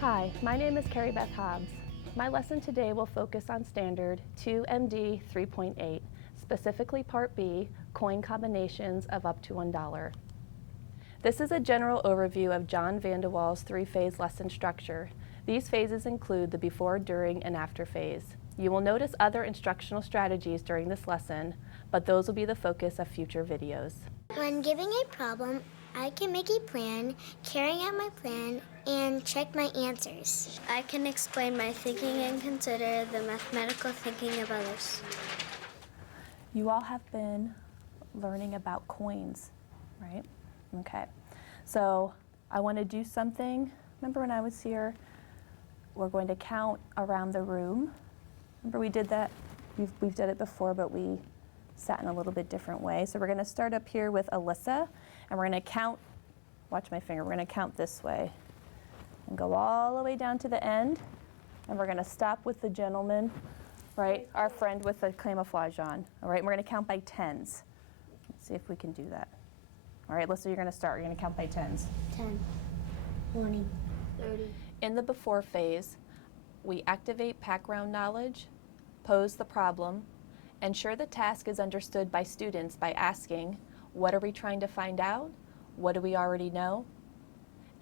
Hi, my name is Carybeth Hobbs. My lesson today will focus on Standard 2MD 3.8, specifically Part B, coin combinations of up to $1. This is a general overview of John Van de Walle's three-phase lesson structure. These phases include the before, during, and after phase. You will notice other instructional strategies during this lesson, but those will be the focus of future videos. When giving a problem, I can make a plan, carry out my plan, and check my answers. I can explain my thinking and consider the mathematical thinking of others. You all have been learning about coins, right? Okay. So I want to do something. Remember when I was here? We're going to count around the room. Remember we did that? We've done it before, but we sat in a little bit different way. So we're going to start up here with Alyssa, and we're going to count, watch my finger, we're going to count this way and go all the way down to the end, and we're going to stop with the gentleman, right, our friend with the camouflage on. All right, and we're going to count by tens. Let's see if we can do that. All right, Alyssa, you're going to start. You're going to count by tens. 10, 20, 30. In the before phase, we activate background knowledge, pose the problem, ensure the task is understood by students by asking, what are we trying to find out? What do we already know?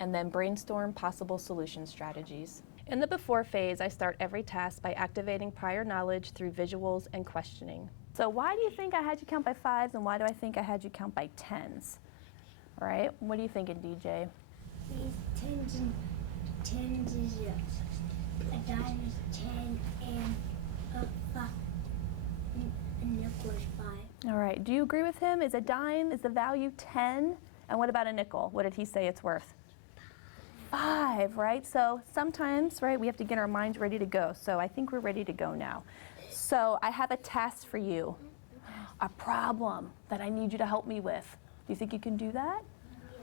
And then brainstorm possible solution strategies. In the before phase, I start every task by activating prior knowledge through visuals and questioning. So why do you think I had you count by fives, and why do I think I had you count by tens? All right, what are you thinking, DJ? Tens is a dime is 10 and a nickel is 5. All right, do you agree with him? Is a dime, is the value 10? And what about a nickel? What did he say it's worth? 5, right? So sometimes, right, we have to get our minds ready to go. So I think we're ready to go now. So I have a task for you, a problem that I need you to help me with. Do you think you can do that?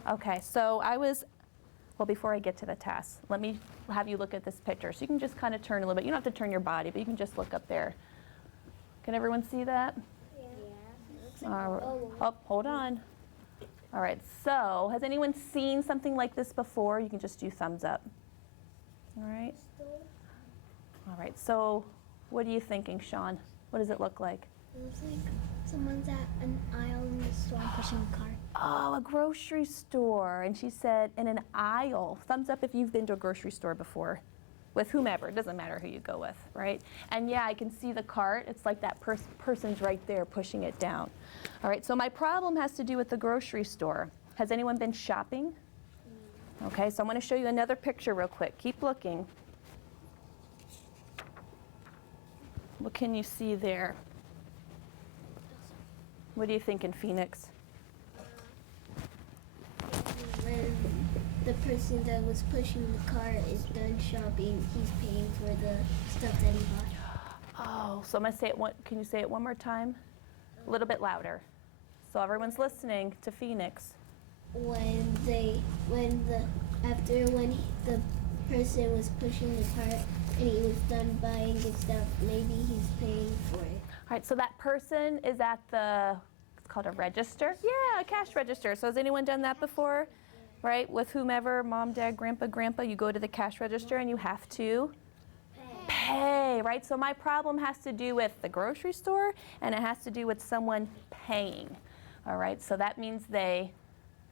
Okay, so well, before I get to the task, let me have you look at this picture. So you can just kind of turn a little bit. You don't have to turn your body, but you can just look up there. Can everyone see that? Yeah. Oh, hold on. All right, so has anyone seen something like this before? You can just do thumbs up. All right. All right, so what are you thinking, Sean? What does it look like? It looks like someone's at an aisle in the store pushing a cart. Oh, a grocery store. And she said in an aisle. Thumbs up if you've been to a grocery store before. With whomever, it doesn't matter who you go with, right? And yeah, I can see the cart. It's like that person's right there pushing it down. All right, so my problem has to do with the grocery store. Has anyone been shopping? Okay, so I'm going to show you another picture real quick. Keep looking. What can you see there? What are you thinking, Phoenix? When the person that was pushing the cart is done shopping, he's paying for the stuff that he bought. Oh, so I'm going to say it can you say it one more time? A little bit louder. So everyone's listening to Phoenix. When the person was pushing the cart and he was done buying his stuff, maybe he's paying for it. All right, so that person is at it's called a register? Yeah, a cash register. So has anyone done that before? Right, with whomever, mom, dad, grandpa, you go to the cash register and you have to pay, right? So my problem has to do with the grocery store, and it has to do with someone paying, all right? So that means they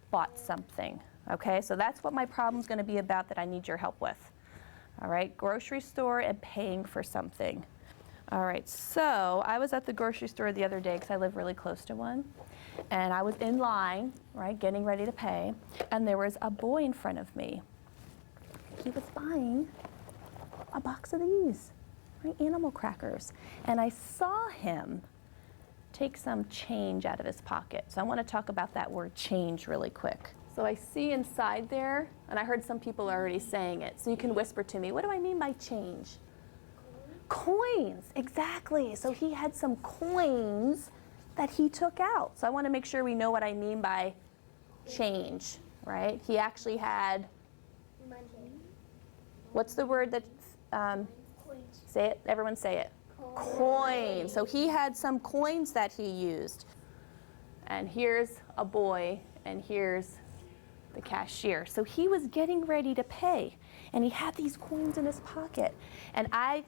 bought something, okay? So that's what my problem's gonna be about that I need your help with, all right? Grocery store and paying for something. All right, so I was at the grocery store the other day because I live really close to one, and I was in line, right, getting ready to pay, and there was a boy in front of me. He was buying a box of these, right, animal crackers, and I saw him take some change out of his pocket. So I want to talk about that word change really quick. So I see inside there, and I heard some people already saying it, so you can whisper to me, what do I mean by change? Coins, exactly. So he had some coins that he took out. So I want to make sure we know what I mean by change, right? He actually had, what's the word that, say it, everyone say it. Coins. So he had some coins that he used. And here's a boy, and here's the cashier. So he was getting ready to pay. and he had these coins in his pocket. And I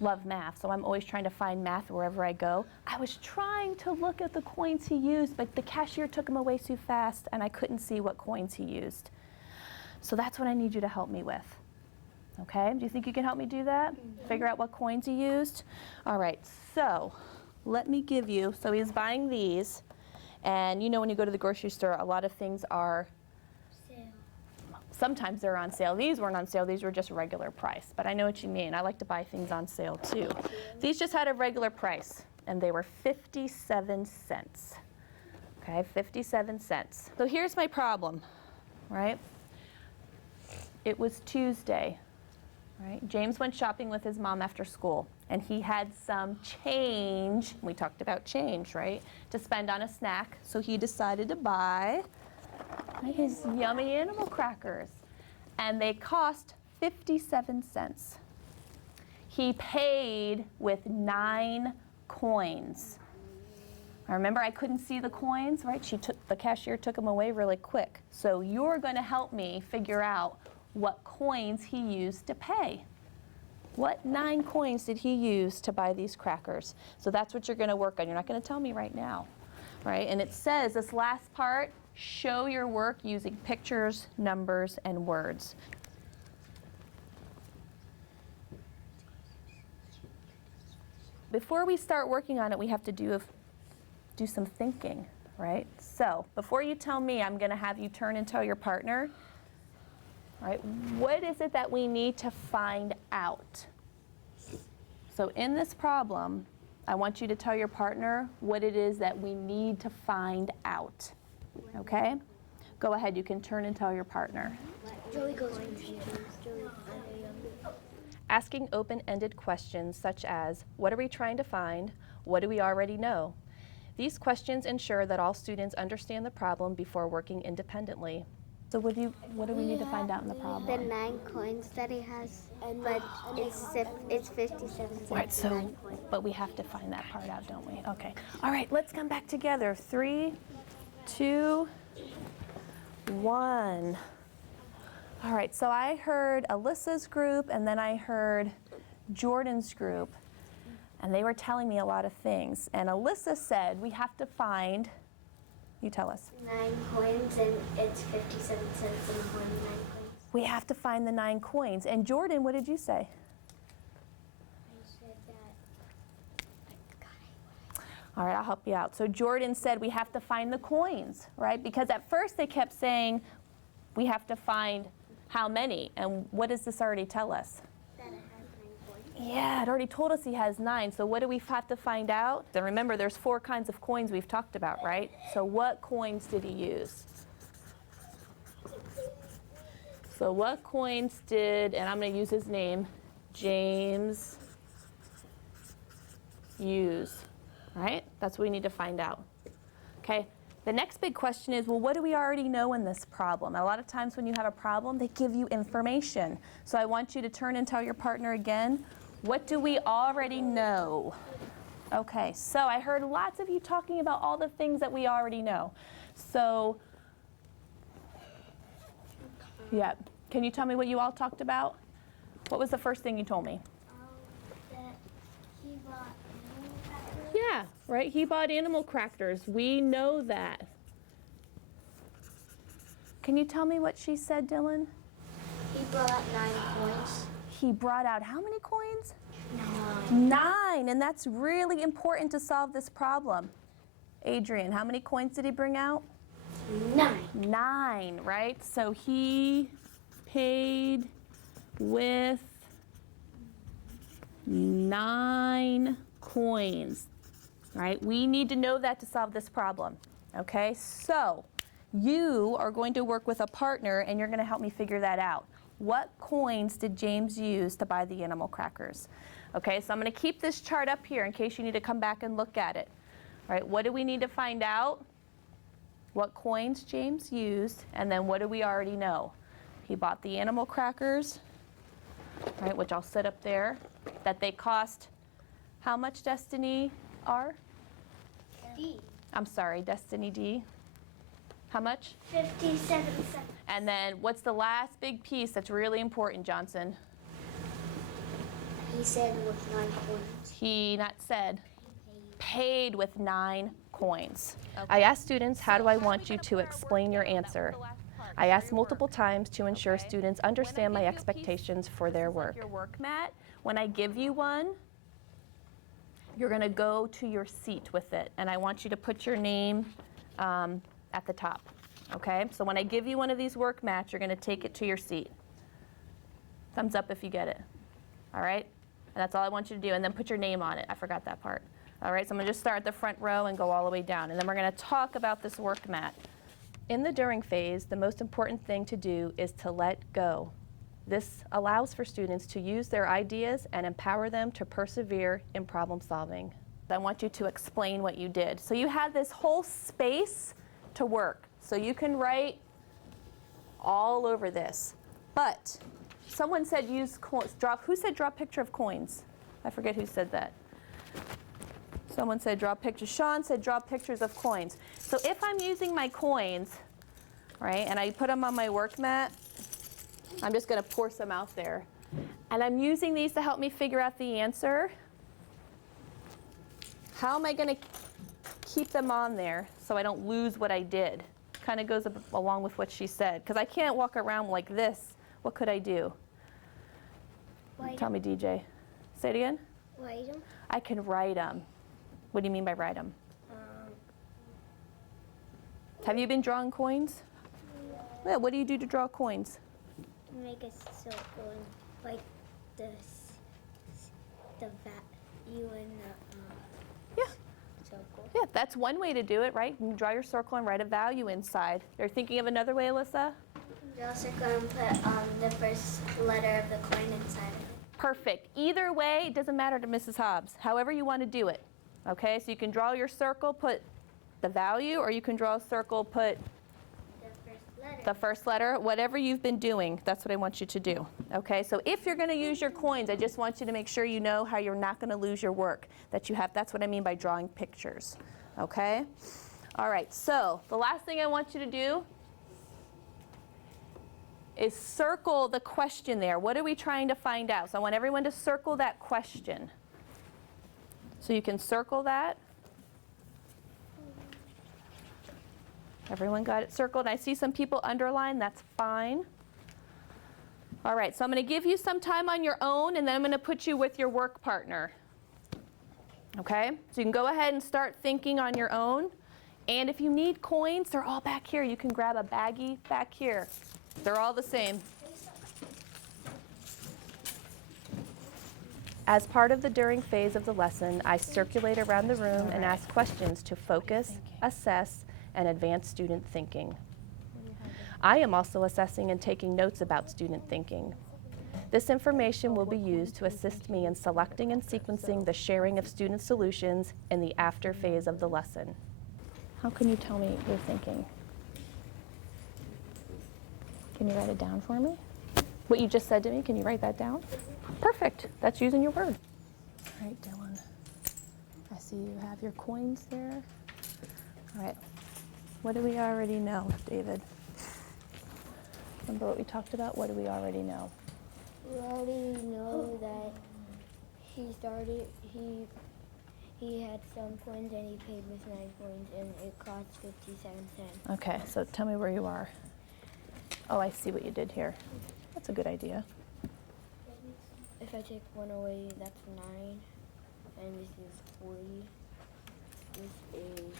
love math, so I'm always trying to find math wherever I go. I was trying to look at the coins he used, but the cashier took them away too fast, and I couldn't see what coins he used. So that's what I need you to help me with. Okay, do you think you can help me do that? Mm-hmm. Figure out what coins he used? All right, so let me give you, so he's buying these, and you know when you go to the grocery store, a lot of things are sometimes they're on sale. These weren't on sale, these were just regular price, but I know what you mean. I like to buy things on sale too. These just had a regular price, and they were 57 cents. Okay, 57 cents. So here's my problem, right? It was Tuesday, right? James went shopping with his mom after school, and he had some change, we talked about change, right, to spend on a snack, so he decided to buy his yummy animal crackers, and they cost 57 cents. He paid with 9 coins. I remember I couldn't see the coins, right? The cashier took them away really quick. So you're going to help me figure out what coins he used to pay. What 9 coins did he use to buy these crackers? So that's what you're going to work on. You're not going to tell me right now, right? And it says this last part, show your work using pictures, numbers, and words. Before we start working on it, we have to do some thinking, right? So before you tell me, I'm going to have you turn and tell your partner, right? What is it that we need to find out? So in this problem, I want you to tell your partner what it is that we need to find out. Okay? Go ahead, you can turn and tell your partner. Asking open-ended questions such as, what are we trying to find? What do we already know? These questions ensure that all students understand the problem before working independently. So what do we need to find out in the problem? The 9 coins that he has, but it's 57 cents. Right, so, but we have to find that part out, don't we? Okay. All right, let's come back together. 3, 2, 1. All right, so I heard Alyssa's group, and then I heard Jordan's group, and they were telling me a lot of things. And Alyssa said we have to find, you tell us. 9 coins, and it's 57 cents and 9 coins. We have to find the 9 coins. And Jordan, what did you say? I said that. All right, I'll help you out. So Jordan said we have to find the coins, right? Because at first they kept saying we have to find how many, and what does this already tell us? That it has 9 coins. Yeah, it already told us he has 9, so what do we have to find out? Then remember, there's 4 kinds of coins we've talked about, right? So what coins did he use? So what coins did, and I'm going to use his name, James use, right? That's what we need to find out, okay? The next big question is, well, what do we already know in this problem? A lot of times when you have a problem, they give you information. So I want you to turn and tell your partner again, what do we already know? Okay, so I heard lots of you talking about all the things that we already know. So, yeah, can you tell me what you all talked about? What was the first thing you told me? That he bought animal crackers. Yeah, right, he bought animal crackers. We know that. Can you tell me what she said, Dylan? He brought out 9 coins. He brought out how many coins? 9. 9, and that's really important to solve this problem. Adrian, how many coins did he bring out? 9. 9, right? So he paid with 9 coins, right? We need to know that to solve this problem, okay? So you are going to work with a partner, and you're going to help me figure that out. What coins did James use to buy the animal crackers? Okay, so I'm going to keep this chart up here in case you need to come back and look at it. All right, what do we need to find out? What coins James used, and then what do we already know? He bought the animal crackers, right, which I'll set up there, that they cost how much, Destiny R? D. I'm sorry, Destiny D. How much? 57 cents. And then what's the last big piece that's really important, Johnson? He said with 9 coins. He not said. Paid with 9 coins. Okay. I asked students, how do I want you to explain your answer? I asked multiple times to ensure students understand my expectations for their work. Your work mat. When I give you one, you're going to go to your seat with it, and I want you to put your name at the top. Okay? So when I give you one of these work mats, you're going to take it to your seat. Thumbs up if you get it. All right? And that's all I want you to do, and then put your name on it. I forgot that part. All right, so I'm going to just start at the front row and go all the way down, and then we're going to talk about this work mat. In the during phase, the most important thing to do is to let go. This allows for students to use their ideas and empower them to persevere in problem solving. I want you to explain what you did. So you have this whole space to work. So you can write all over this. But someone said use coins. Who said draw a picture of coins? I forget who said that. Someone said draw pictures. Sean said draw pictures of coins. So if I'm using my coins, right, and I put them on my work mat, I'm just going to pour some out there. And I'm using these to help me figure out the answer. How am I going to keep them on there so I don't lose what I did? Kind of goes along with what she said. Because I can't walk around like this. What could I do? Write Tell me, DJ. Say it again. Write them. I can write them. What do you mean by write them? Have you been drawing coins? Yeah, what do you do to draw coins? Make a circle and write the value in the circle. Yeah, that's one way to do it, right? You draw your circle and write a value inside. You're thinking of another way, Alyssa? Draw a circle and put the first letter of the coin inside of it. Perfect. Either way, it doesn't matter to Mrs. Hobbs. However you want to do it. Okay, so you can draw your circle, put the value, or you can draw a circle, put the first letter, whatever you've been doing, that's what I want you to do. Okay, so if you're going to use your coins, I just want you to make sure you know how you're not going to lose your work, that you have. That's what I mean by drawing pictures. Okay? All right, so the last thing I want you to do is circle the question there. What are we trying to find out? So I want everyone to circle that question. So you can circle that. Everyone got it circled? I see some people underline. That's fine. All right, so I'm going to give you some time on your own, and then I'm going to put you with your work partner. Okay? So you can go ahead and start thinking on your own. And if you need coins, they're all back here. You can grab a baggie back here. They're all the same. As part of the during phase of the lesson, I circulate around the room and ask questions to focus, assess, and advance student thinking. I am also assessing and taking notes about student thinking. This information will be used to assist me in selecting and sequencing the sharing of student solutions in the after phase of the lesson. How can you tell me your thinking? Can you write it down for me? What you just said to me, can you write that down? Perfect. That's using your word. All right, Dylan. I see you have your coins there. All right. What do we already know, David? Remember what we talked about? What do we already know? We already know that he had some coins and he paid with 9 coins and it cost 57 cents. Okay, so tell me where you are. Oh, I see what you did here. That's a good idea. If I take 1 away, that's 9. And this is 40. This is...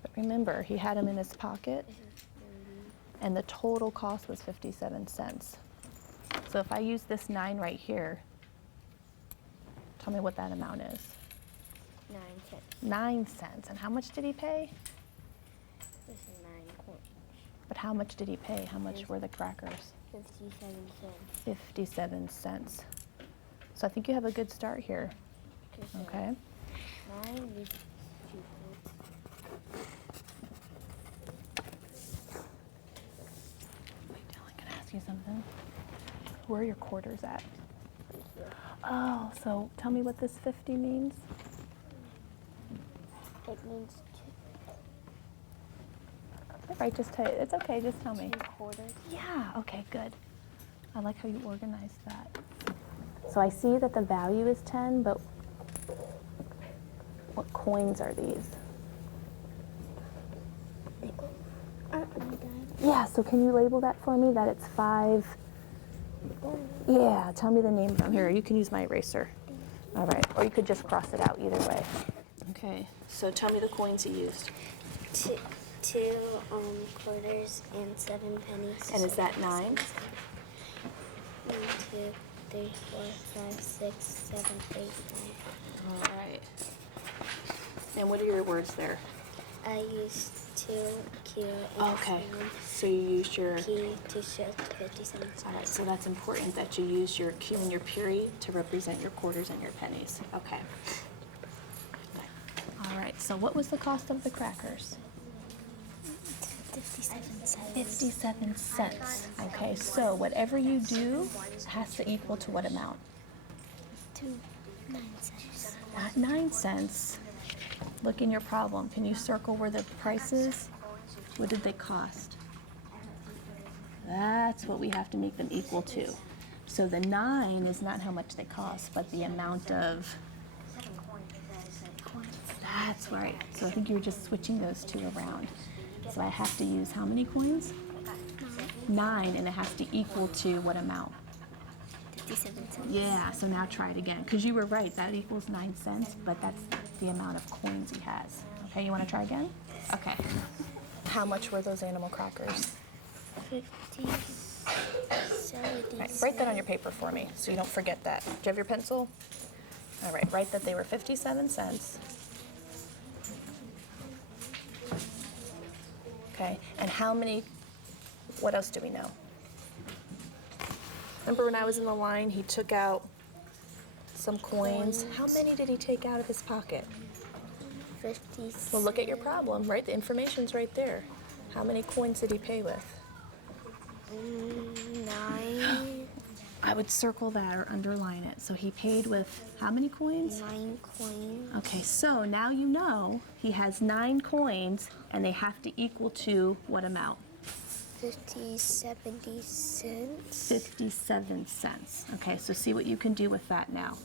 But remember, he had them in his pocket, This is 30. and the total cost was 57 cents. So if I use this 9 right here, tell me what that amount is. 9 cents. 9 cents. And how much did he pay? This is 9 coins. But how much did he pay? How much were the crackers? 57 cents. 57 cents. So I think you have a good start here. Okay? 9 is cheaper. Wait, Dylan, can I ask you something? Where are your quarters at? Oh, so tell me what this 50 means. It means All right, just tell you. It's okay, just tell me. 2 quarters. Yeah, okay, good. I like how you organized that. So I see that the value is 10, but what coins are these? Yeah, so can you label that for me, that it's 5? Yeah, tell me the name of them. Here, you can use my eraser. All right, or you could just cross it out, either way. Okay, so tell me the coins you used. 2 quarters and 7 pennies. And is that 9? 1, 2, 3, 4, 5, 6, 7, 8, 9. All right. And what are your words there? I used 2 Q and Okay, so you used your... P to show 57 cents. All right, so that's important that you use your Q and your period to represent your quarters and your pennies. Okay. All right, so what was the cost of the crackers? 57 cents. 57 cents. Okay, so whatever you do has to equal to what amount? 9 cents. Not 9 cents. Look in your problem. Can you circle where the price is? What did they cost? That's what we have to make them equal to. So the 9 is not how much they cost, but the amount of... That's right. So I think you're just switching those two around. So I have to use how many coins? 9, and it has to equal to what amount? 57 cents. Yeah, so now try it again. Because you were right, that equals 9 cents, but that's the amount of coins he has. Okay, you want to try again? Okay. How much were those animal crackers? 50, 70. Right, write that on your paper for me so you don't forget that. Do you have your pencil? All right, write that they were 57 cents. Okay, and how many, what else do we know? Remember when I was in the line, he took out some coins. How many did he take out of his pocket? 50. Well, look at your problem, right? The information's right there. How many coins did he pay with? 9. I would circle that or underline it. So he paid with how many coins? 9 coins. Okay, so now you know he has 9 coins and they have to equal to what amount? 50, 70 cents. 57 cents. Okay, so see what you can do with that now.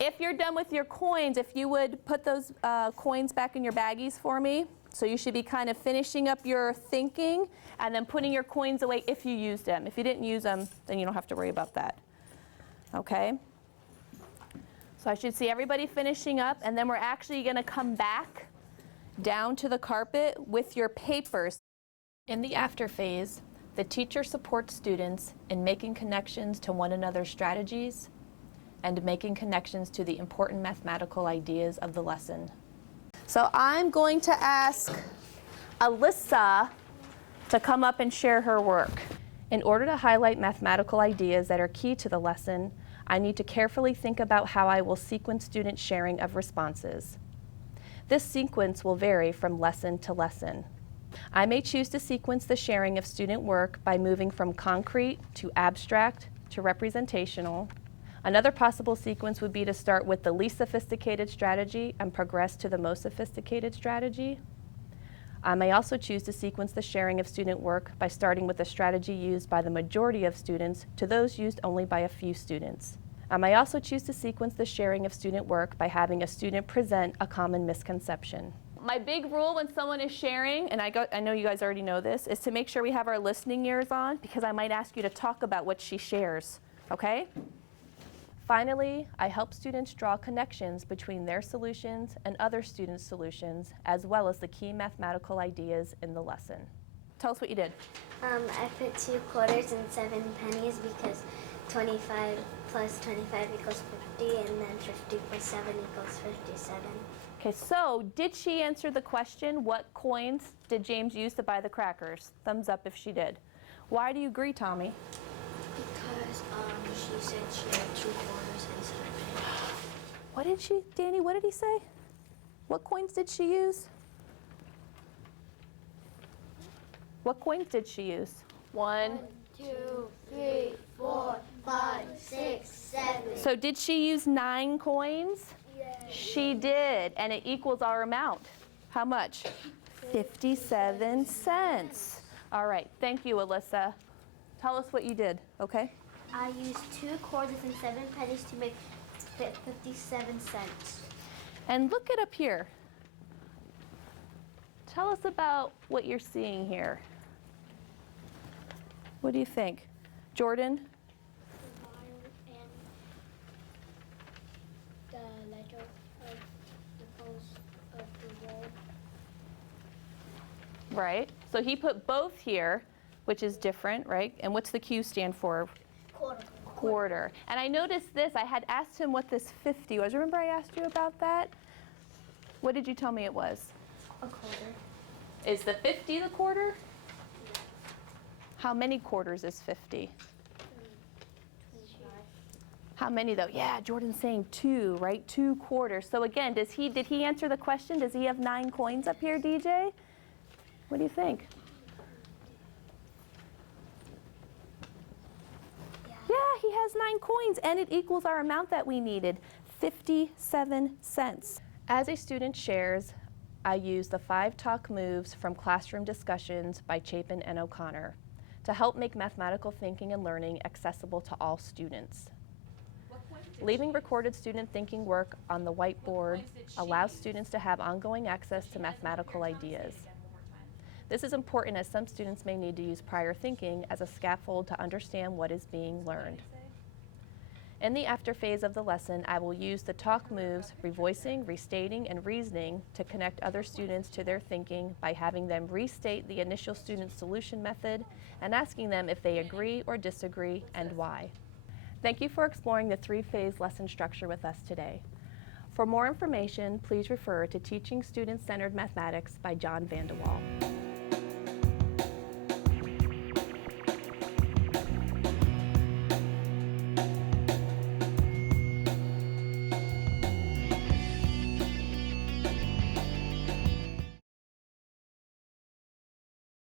If you're done with your coins, if you would put those coins back in your baggies for me. So you should be kind of finishing up your thinking and then putting your coins away if you used them. If you didn't use them, then you don't have to worry about that. Okay? So I should see everybody finishing up, and then we're actually going to come back down to the carpet with your papers. In the after phase, the teacher supports students in making connections to one another's strategies and making connections to the important mathematical ideas of the lesson. So I'm going to ask Alyssa to come up and share her work. In order to highlight mathematical ideas that are key to the lesson, I need to carefully think about how I will sequence student sharing of responses. This sequence will vary from lesson to lesson. I may choose to sequence the sharing of student work by moving from concrete to abstract to representational. Another possible sequence would be to start with the least sophisticated strategy and progress to the most sophisticated strategy. I may also choose to sequence the sharing of student work by starting with the strategy used by the majority of students to those used only by a few students. I may also choose to sequence the sharing of student work by having a student present a common misconception. My big rule when someone is sharing, and I know you guys already know this, is to make sure we have our listening ears on, because I might ask you to talk about what she shares, okay? Finally, I help students draw connections between their solutions and other students' solutions, as well as the key mathematical ideas in the lesson. Tell us what you did. I put 2 quarters and 7 pennies because 25 plus 25 equals 50, and then 50 plus 7 equals 57. Okay, so did she answer the question, what coins did James use to buy the crackers? Thumbs up if she did. Why do you agree, Tommy? Because she said she had 2 quarters and 7 pennies. What did she, Danny, what did he say? What coins did she use? What coins did she use? 1, 2, 3, 4, 5, 6, 7. So did she use 9 coins? Yes. She did, and it equals our amount. How much? 57 cents. All right, thank you, Alyssa. Tell us what you did, okay? I used 2 quarters and 7 pennies to make 57 cents. And look it up here. Tell us about what you're seeing here. What do you think? Jordan? The mile and the letter of the post of the wall. Right. So he put both here, which is different, right? And what's the Q stand for? Quarter. Quarter. And I noticed this. I had asked him what this 50 was. Remember I asked you about that? What did you tell me it was? A quarter. Is the 50 the quarter? How many quarters is 50? 25. How many though? Yeah, Jordan's saying 2, right? 2 quarters. So again, did he answer the question? Does he have 9 coins up here, DJ? What do you think? Yeah, he has 9 coins and it equals our amount that we needed, 57 cents. As a student shares, I use the 5 talk moves from Classroom Discussions by Chapin and O'Connor to help make mathematical thinking and learning accessible to all students. Leaving recorded student thinking work on the whiteboard allows students to have ongoing access to mathematical ideas. This is important as some students may need to use prior thinking as a scaffold to understand what is being learned. In the after phase of the lesson, I will use the talk moves, revoicing, restating, and reasoning to connect other students to their thinking by having them restate the initial student solution method and asking them if they agree or disagree and why. Thank you for exploring the 3-phase lesson structure with us today. For more information, please refer to Teaching Student-Centered Mathematics by John Vandewaal.